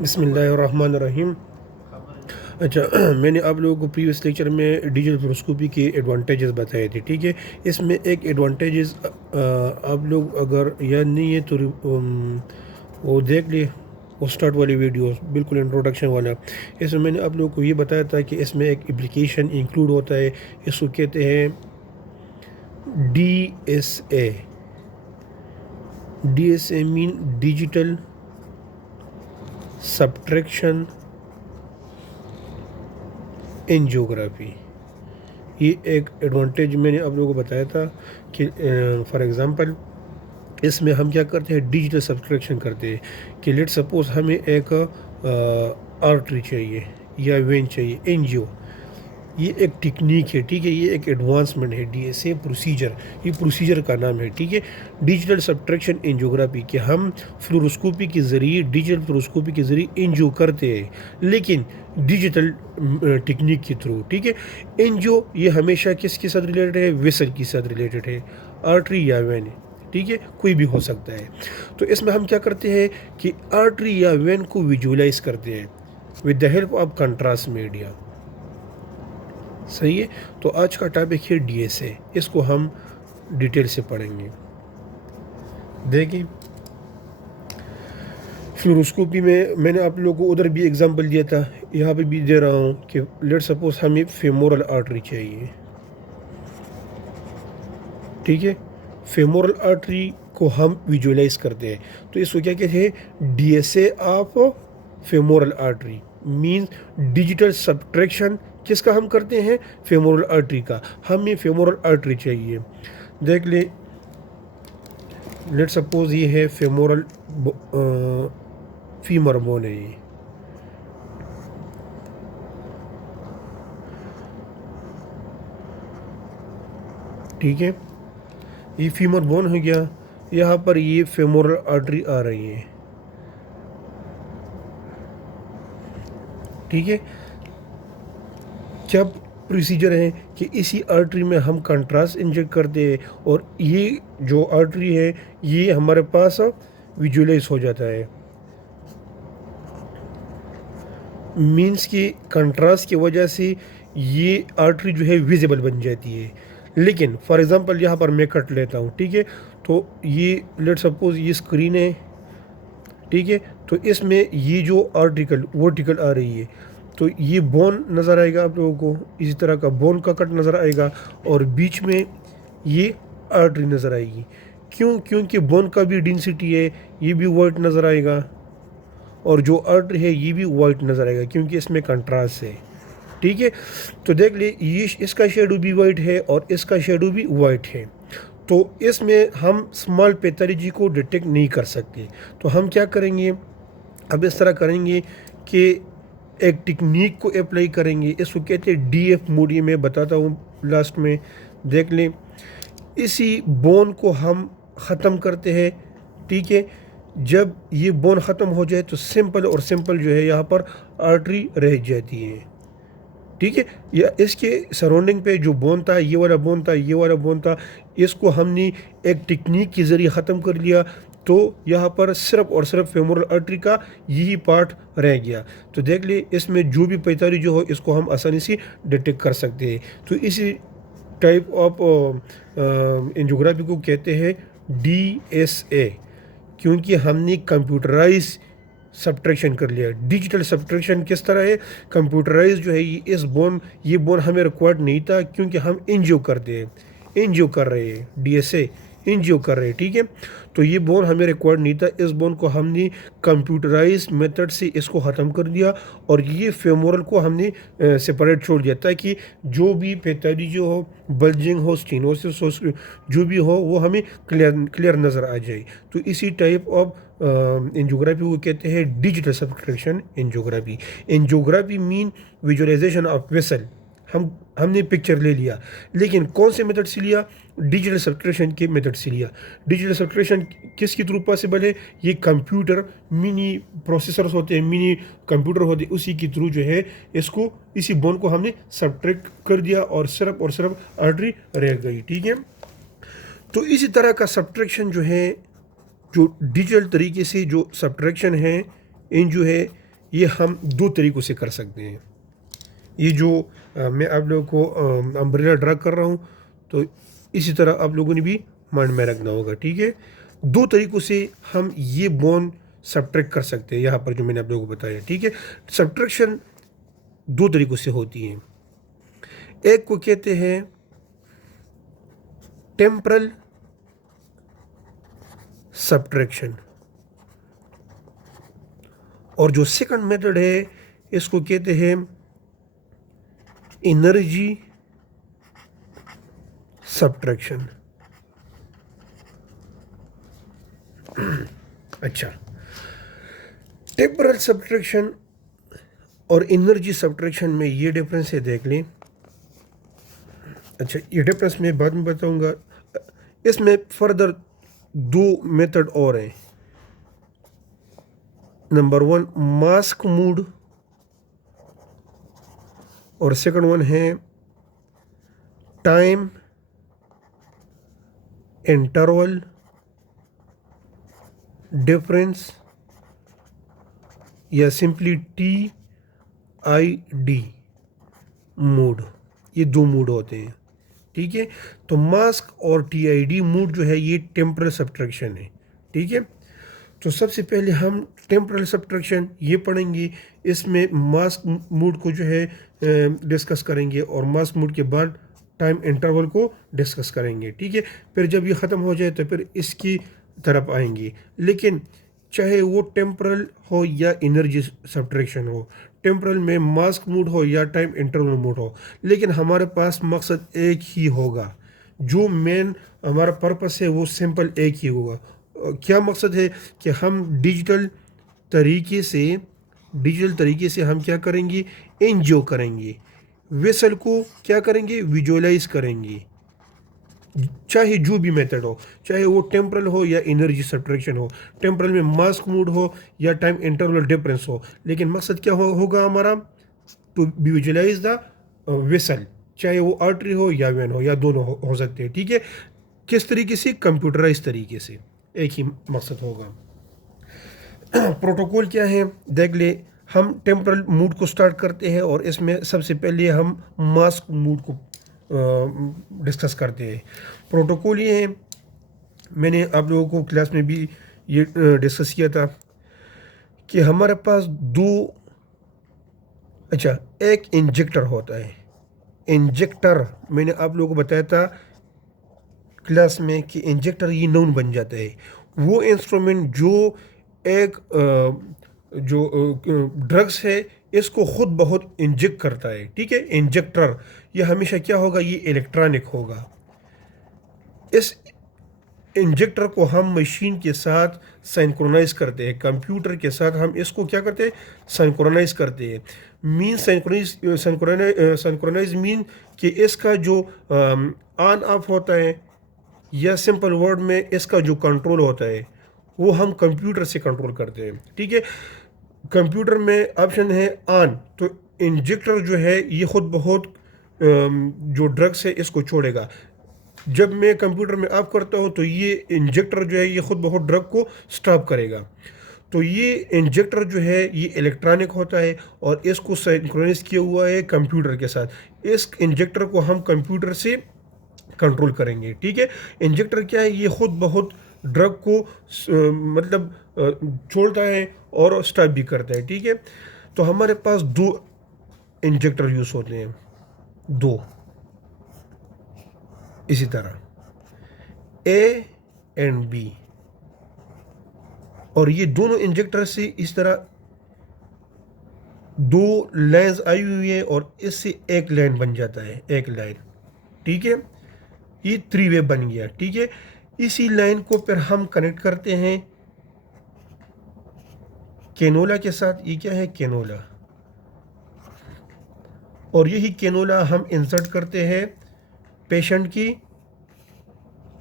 बिस्मिल्लाहिर्रहमानिर्रहीम। अच्छा मैंने आप लोगों को प्रीवियस लेक्चर में डिजिटल फ्लोरोस्कोपी के एडवांटेजेस बताए थे, ठीक है। इसमें एक एडवांटेजेस आप लोग अगर याद नहीं है तो वो देख लिए, वो स्टार्ट वाली वीडियो बिल्कुल इंट्रोडक्शन वाला। इसमें मैंने आप लोगों को ये बताया था कि इसमें एक एप्लीकेशन इंक्लूड होता है, इसको कहते हैं DSA। DSA mean digital subtraction angiography. ये एक एडवांटेज मैंने आप लोगों को बताया था कि फॉर एग्ज़ाम्पल इसमें हम क्या करते हैं, डिजिटल सब्सट्रैक्शन करते हैं। कि लेट सपोज हमें एक आर्टरी चाहिए या वेन चाहिए, एनजीओ। ये एक टेक्निक है, ठीक है, ये एक एडवांसमेंट है, DSA प्रोसीजर, ये प्रोसीजर का नाम है, ठीक है। डिजिटल सब्ट्रैक्शन एंजियोग्राफी कि हम फ्लोरोस्कोपी के ज़रिए, डिजिटल फ्लोरोस्कोपी के ज़रिए एंजियो करते हैं, लेकिन डिजिटल टेक्निक के थ्रू, ठीक है। एंजियो ये हमेशा किसके साथ रिलेटेड है, वेसल के साथ रिलेटेड है, आर्टरी या वेन, ठीक है, कोई भी हो सकता है। तो इसमें हम क्या करते हैं कि आर्टरी या वेन को विजुअलाइज करते हैं with the help of contrast media. सही है। तो आज का टॉपिक है DSA, इसको हम डिटेल से पढ़ेंगे। देखिए फ्लोरोस्कोपी में मैंने आप लोगों को उधर भी एग्जांपल दिया था, यहाँ पे भी दे रहा हूँ कि लेट सपोज हमें फेमोरल आर्टरी चाहिए, ठीक है। फेमोरल आर्टरी को हम विजुअलाइज करते हैं, तो इसको क्या कहते हैं, DSA of femoral artery means digital subtraction किसका हम करते हैं, फेमोरल आर्टरी का। हमें फेमोरल आर्टरी चाहिए, देख ले, लेट सपोज ये है फेमोरल फीमर बोन है ये, ठीक है। ये फीमर बोन हो गया, यहाँ पर ये फेमोरल आर्टरी आ रही है, ठीक है। क्या प्रोसीजर है कि इसी आर्टरी में हम कंट्रास्ट इंजेक्ट करते हैं और ये जो आर्टरी है ये हमारे पास विजुअलाइज हो जाता है। मींस कि कंट्रास्ट की वजह से ये आर्टरी जो है विजिबल बन जाती है। लेकिन फॉर एग्जांपल यहाँ पर मैं कट लेता हूँ, ठीक है, तो ये लेट सपोज ये स्क्रीन है, ठीक है। तो इसमें ये जो आर्टिकल वर्टिकल आ रही है, तो ये बोन नज़र आएगा आप लोगों को, इसी तरह का बोन का कट नज़र आएगा और बीच में ये आर्टरी नज़र आएगी। क्यों, क्योंकि बोन का भी डेंसिटी है, ये भी वाइट नज़र आएगा और जो आर्टरी है ये भी वाइट नज़र आएगा क्योंकि इसमें कंट्रास्ट है, ठीक है। तो देख ले, ये इसका शेडो भी वाइट है और इसका शेडो भी वाइट है, तो इसमें हम स्मॉल पैथोलॉजी को डिटेक्ट नहीं कर सकते। तो हम क्या करेंगे, अब इस तरह करेंगे कि एक टेक्निक को अप्लाई करेंगे, इसको कहते हैं DF मोड, ये मैं बताता हूँ लास्ट में। देख लें, इसी बोन को हम ख़त्म करते हैं, ठीक है। जब ये बोन ख़त्म हो जाए तो सिंपल और सिंपल जो है यहाँ पर आर्टरी रह जाती है, ठीक है। या इसके सराउंडिंग पे जो बोन था, ये वाला बोन था, ये वाला बोन था, इसको हमने एक टेक्निक के ज़रिए ख़त्म कर लिया, तो यहाँ पर सिर्फ और सिर्फ फेमोरल आर्टरी का यही पार्ट रह गया। तो देख ले, इसमें जो भी पैथोलॉजी जो हो इसको हम आसानी से डिटेक्ट कर सकते हैं। तो इसी टाइप ऑफ एंजियोग्राफी को कहते हैं DSA, क्योंकि हमने कंप्यूटराइज सब्ट्रैक्शन कर लिया। डिजिटल सब्ट्रैक्शन किस तरह है, कंप्यूटराइज जो है, ये बोन हमें रिक्वायर्ड नहीं था क्योंकि हम एंजियो करते हैं, एंजियो कर रहे हैं, DSA एंजियो कर रहे हैं, ठीक है। तो ये बोन हमें रिक्वायर्ड नहीं था, इस बोन को हमने कंप्यूटराइज मेथड से इसको ख़त्म कर दिया और ये फेमोरल को हमने सेपरेट छोड़ दिया ताकि जो भी पैथोलॉजी हो, बल्जिंग हो, स्टेनोसिस हो, जो भी हो वो हमें क्लियर नज़र आ जाए। तो इसी टाइप ऑफ एंजियोग्राफी को कहते हैं digital subtraction angiography. Angiography mean visualisation of vessel. हमने पिक्चर ले लिया, लेकिन कौन से मेथड से लिया, डिजिटल सब्ट्रैक्शन के मेथड से लिया। डिजिटल सब्ट्रैक्शन किसके थ्रू पॉसिबल है, ये कंप्यूटर मिनी प्रोसेसर्स होते हैं, मिनी कंप्यूटर होते हैं, उसी के थ्रू जो है इसको, इसी बोन को हमने सब्ट्रैक्ट कर दिया और सिर्फ आर्टरी रह गई, ठीक है। तो इसी तरह का सब्ट्रैक्शन जो है, जो डिजिटल तरीके से जो सब्ट्रैक्शन है इन जो है ये हम दो तरीक़ों से कर सकते हैं। ये जो मैं आप लोगों को अम्ब्रेला ड्रा कर रहा हूँ, तो इसी तरह आप लोगों ने भी माइंड में रखना होगा, ठीक है। दो तरीक़ों से हम ये बॉन्ड सब्ट्रैक्ट कर सकते हैं यहाँ पर, जो मैंने आप लोगों को बताया, ठीक है। सब्ट्रैक्शन दो तरीक़ों से होती है। एक को कहते हैं टेम्परल सब्ट्रैक्शन, और जो सेकंड मेथड है इसको कहते हैं एनर्जी सब्ट्रैक्शन। अच्छा, टेम्परल सब्ट्रैक्शन और एनर्जी सब्ट्रैक्शन में ये डिफरेंस है, देख लें। अच्छा, ये डिफरेंस मैं बाद में बताऊंगा। इसमें फर्दर दो मेथड और हैं। नंबर 1 मास्क मूड, और सेकंड वन है टाइम इंटरवल डिफरेंस, या सिंपली TID मूड। ये दो मूड होते हैं, ठीक है। तो मास्क और TID मूड जो है ये टेम्परल सब्ट्रैक्शन है, ठीक है। तो सबसे पहले हम टेम्परल सब्ट्रैक्शन ये पढ़ेंगे। इसमें मास्क मूड को जो है डिस्कस करेंगे, और मास्क मूड के बाद टाइम इंटरवल को डिस्कस करेंगे, ठीक है। फिर जब ये ख़त्म हो जाए तो फिर इसकी तरफ आएंगे। लेकिन चाहे वो टेम्परल हो या एनर्जी सब्ट्रैक्शन हो, टेम्परल में मास्क मूड हो या टाइम इंटरवल मूड हो, लेकिन हमारे पास मकसद एक ही होगा। जो मेन हमारा पर्पस है वो सिंपल एक ही होगा। क्या मकसद है कि हम डिजिटल तरीके से हम क्या करेंगे, एंजॉय करेंगे, वेसल को क्या करेंगे, विजुअलाइज करेंगे। चाहे जो भी मेथड हो, चाहे वो टेम्परल हो या एनर्जी सब्ट्रैक्शन हो, टेम्परल में मास्क मूड हो या टाइम इंटरवल डिफरेंस हो, लेकिन मकसद क्या होगा हमारा, टू विजुअलाइज द वेसल, चाहे वो आर्टरी हो या वेन हो या दोनों हो सकते हैं, ठीक है। किस तरीके से, कंप्यूटराइज तरीके से, एक ही मकसद होगा। प्रोटोकॉल क्या है देख ले। हम टेम्परल मूड को स्टार्ट करते हैं, और इसमें सबसे पहले हम मास्क मूड को डिस्कस करते हैं। प्रोटोकॉल ये है, मैंने आप लोगों को क्लास में भी ये डिस्कस किया था कि हमारे पास दो, अच्छा, एक इंजेक्टर होता है। इंजेक्टर मैंने आप लोगों को बताया था क्लास में कि इंजेक्टर ये नाउन बन जाता है। वो इंस्ट्रूमेंट जो एक जो ड्रग्स है इसको खुद बहुत इंजेक्ट करता है, ठीक है। इंजेक्टर ये हमेशा क्या होगा, ये इलेक्ट्रॉनिक होगा। इस इंजेक्टर को हम मशीन के साथ सिंक्रोनाइज करते हैं, कंप्यूटर के साथ हम इसको क्या करते हैं, सिंक्रोनाइज करते हैं। मीन सिंक्रोनाइज मीन कि इसका जो ऑन ऑफ होता है, या सिंपल वर्ड में इसका जो कंट्रोल होता है वो हम कंप्यूटर से कंट्रोल करते हैं, ठीक है। कंप्यूटर में ऑप्शन है ऑन, तो इंजेक्टर जो है ये खुद बहुत जो ड्रग्स है इसको छोड़ेगा। जब मैं कंप्यूटर में ऑफ करता हूँ तो ये इंजेक्टर जो है ये खुद बहुत ड्रग को स्टॉप करेगा। तो ये इंजेक्टर जो है ये इलेक्ट्रॉनिक होता है, और इसको सिंक्रोनाइज किया हुआ है कंप्यूटर के साथ। इस इंजेक्टर को हम कंप्यूटर से कंट्रोल करेंगे, ठीक है। इंजेक्टर क्या है, ये खुद बहुत ड्रग को मतलब छोड़ता है और स्टॉप भी करता है, ठीक है। तो हमारे पास दो इंजेक्टर यूज़ होते हैं, दो इसी तरह A एंड B, और ये दोनों इंजेक्टर से इस तरह दो लाइन्स आई हुई है, और इससे एक लाइन बन जाता है, एक लाइन, ठीक है। ये 3 वे बन गया, ठीक है। इसी लाइन को फिर हम कनेक्ट करते हैं कैनोला के साथ। ये क्या है, कैनोला, और यही कैनोला हम इंसर्ट करते हैं पेशेंट की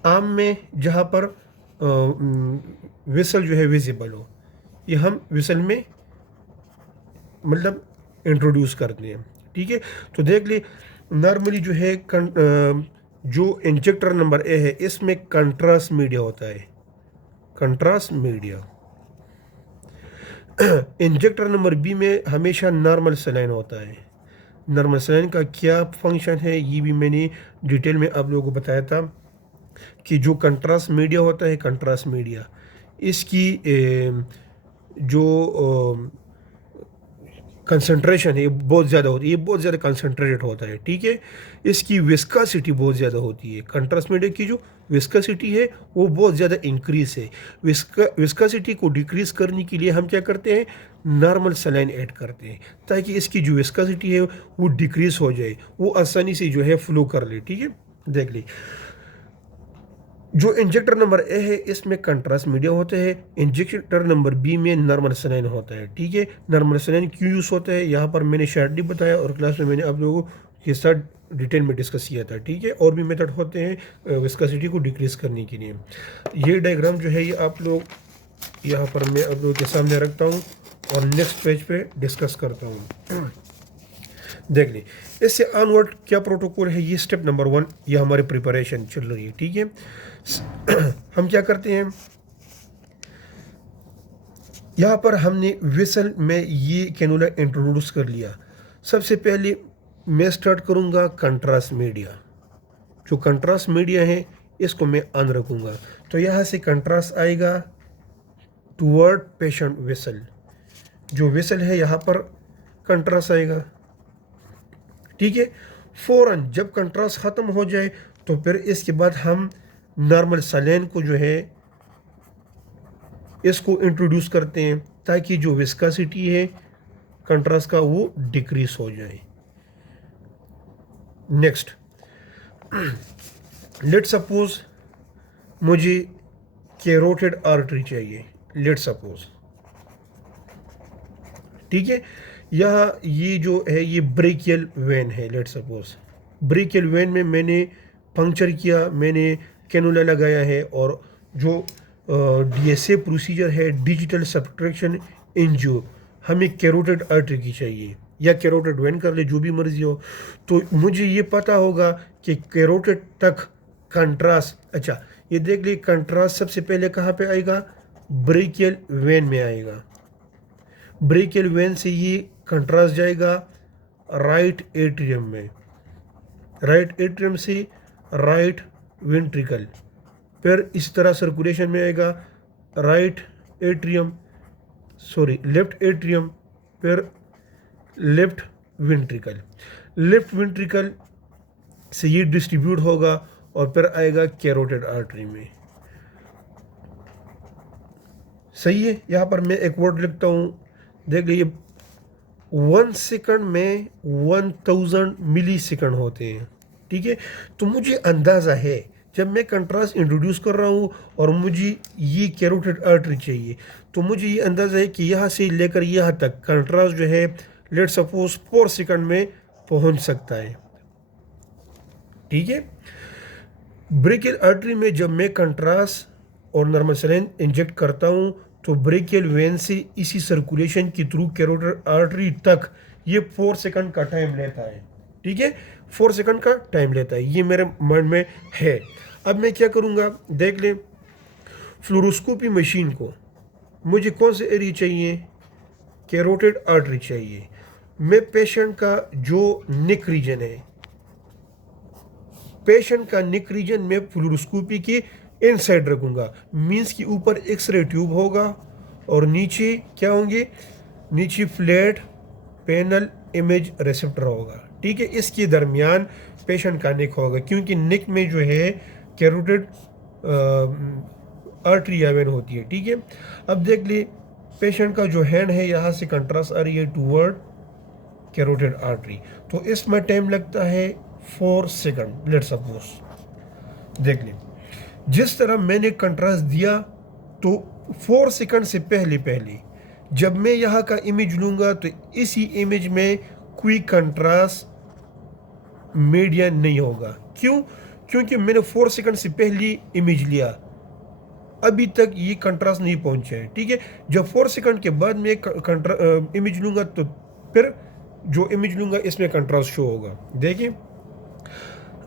आर्म में, जहाँ पर विसल जो है विजिबल हो। ये हम विसल में मतलब इंट्रोड्यूस करते हैं, ठीक है। तो देख ले, नॉर्मली जो है जो इंजेक्टर नंबर ए है इसमें कंट्रास्ट मीडिया होता है, contrast media. Injector number B में हमेशा नॉर्मल सलाइन होता है। नॉर्मल सलाइन का क्या फंक्शन है ये भी मैंने डिटेल में आप लोगों को बताया था कि जो कंट्रास्ट मीडिया होता है, कंट्रास्ट मीडिया इसकी जो कंसंट्रेशन है ये बहुत ज़्यादा होती है, ये बहुत ज़्यादा कंसंट्रेटेड होता है, ठीक है। इसकी विस्कासिटी बहुत ज़्यादा होती है। कंट्रास्ट मीडिया की जो विस्कासिटी है वो बहुत ज़्यादा इंक्रीज है। विस्कासिटी को डिक्रीज करने के लिए हम क्या करते हैं, नॉर्मल सलाइन ऐड करते हैं ताकि इसकी जो विस्कासिटी है वो डिक्रीज हो जाए, वो आसानी से जो है फ्लो कर ले, ठीक है। देख ली जो इंजेक्टर नंबर ए है इसमें कंट्रास्ट मीडिया होता है, इंजेक्टर नंबर बी में नॉर्मल सलाइन होता है, ठीक है। नॉर्मल सलाइन क्यों यूज़ होता है यहाँ पर मैंने शार्टली बताया और क्लास में मैंने आप लोगों के साथ डिटेल में डिस्कस किया था, ठीक है। और भी मेथड होते हैं विस्कोसिटी को डिक्रीज करने के लिए। ये डायग्राम जो है ये आप लोग यहाँ पर मैं आप लोगों के सामने रखता हूँ और नेक्स्ट पेज पे डिस्कस करता हूँ। देख ली इससे ऑनवर्ड क्या प्रोटोकॉल है, ये स्टेप नंबर 1 ये हमारी प्रिपरेशन चल रही है, ठीक है। हम क्या करते हैं, यहाँ पर हमने विसल में ये कैनुला इंट्रोड्यूस कर लिया। सबसे पहले मैं स्टार्ट करूँगा कंट्रास्ट मीडिया। जो कंट्रास्ट मीडिया है इसको मैं ऑन रखूँगा, तो यहाँ से कंट्रास्ट आएगा टुवर्ड पेशेंट विसल। जो विसल है यहाँ पर कंट्रास्ट आएगा, ठीक है। फौरन जब कंट्रास्ट ख़त्म हो जाए तो फिर इसके बाद हम नॉर्मल सलाइन को जो है इसको इंट्रोड्यूस करते हैं ताकि जो विस्कोसिटी है कंट्रास्ट का वो डिक्रीज हो जाए। नेक्स्ट लेट सपोज मुझे कैरोटिड आर्टरी चाहिए, लेट सपोज, ठीक है। यहाँ ये जो है ये ब्रेकियल वेन है, लेट सपोज ब्रेकियल वेन में मैंने पंक्चर किया, मैंने कैनुला लगाया है और जो डीएसए प्रोसीजर है डिजिटल सब्ट्रैक्शन एंजियो, हमें कैरोटिड आर्टरी की चाहिए या कैरोटिड वेन कर ले, जो भी मर्जी हो। तो मुझे ये पता होगा कि कैरोटिड तक कंट्रास्ट, अच्छा ये देख ली कंट्रास्ट सबसे पहले कहाँ पे आएगा, ब्रेकियल वेन में आएगा। ब्रेकियल वेन से ये कंट्रास्ट जाएगा राइट एट्रियम में, राइट एट्रियम से राइट वेंट्रिकल, फिर इस तरह सर्कुलेशन में आएगा right atrium, sorry left atrium, फिर लेफ्ट वेंट्रिकल, लेफ्ट वेंट्रिकल से ये डिस्ट्रीब्यूट होगा और फिर आएगा कैरोटिड आर्टरी में। सही है। यहाँ पर मैं एक वर्ड लिखता हूँ, देख लीजिए 1 सेकंड में 1000 मिली सेकंड होते हैं, ठीक है। तो मुझे अंदाज़ा है जब मैं कंट्रास्ट इंट्रोड्यूस कर रहा हूँ और मुझे ये कैरोटिड आर्टरी चाहिए, तो मुझे ये अंदाज़ा है कि यहाँ से लेकर यहाँ तक कंट्रास्ट जो है लेट सपोज 4 सेकंड में पहुँच सकता है, ठीक है। ब्रेकियल आर्टरी में जब मैं कंट्रास्ट और नॉर्मल सलाइन इंजेक्ट करता हूँ तो ब्रेकियल वेन से इसी सर्कुलेशन के थ्रू कैरोटिड आर्टरी तक ये 4 सेकंड का टाइम लेता है, ठीक है। 4 सेकंड का टाइम लेता है, ये मेरे माइंड में है। अब मैं क्या करूँगा, देख लें फ्लोरोस्कोपी मशीन को मुझे कौन से एरिया चाहिए, कैरोटिड आर्टरी चाहिए। मैं पेशेंट का जो नेक रीजन है, पेशेंट का नेक रीजन में फ्लोरोस्कोपी के इनसाइड रखूँगा, मीन्स कि ऊपर एक्सरे ट्यूब होगा और नीचे क्या होंगे, नीचे फ्लैट पैनल इमेज रिसेप्टर होगा, ठीक है। इसके दरमियान पेशेंट का नेक होगा क्योंकि नेक में जो है कैरोटिड आर्टरी या वेन होती है, ठीक है। अब देख ले पेशेंट का जो हैंड है यहाँ से कंट्रास्ट आ रही है टूवर्ड कैरोटिड आर्टरी, तो इसमें टाइम लगता है 4 सेकंड लेट सपोज। देख ले जिस तरह मैंने कंट्रास्ट दिया तो 4 सेकंड से पहले जब मैं यहाँ का इमेज लूँगा तो इसी इमेज में कोई कंट्रास्ट मीडिया नहीं होगा। क्यों? क्योंकि मैंने 4 सेकंड से पहले इमेज लिया, अभी तक ये कंट्रास्ट नहीं पहुँचा है, ठीक है। जब 4 सेकंड के बाद मैं इमेज लूँगा तो फिर जो इमेज लूँगा इसमें कंट्रास्ट शो होगा। देखिए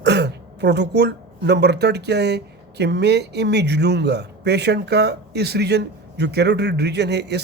प्रोटोकॉल नंबर 3 क्या है कि मैं इमेज लूँगा पेशेंट का, इस रीजन जो कैरोटिड रीजन है इस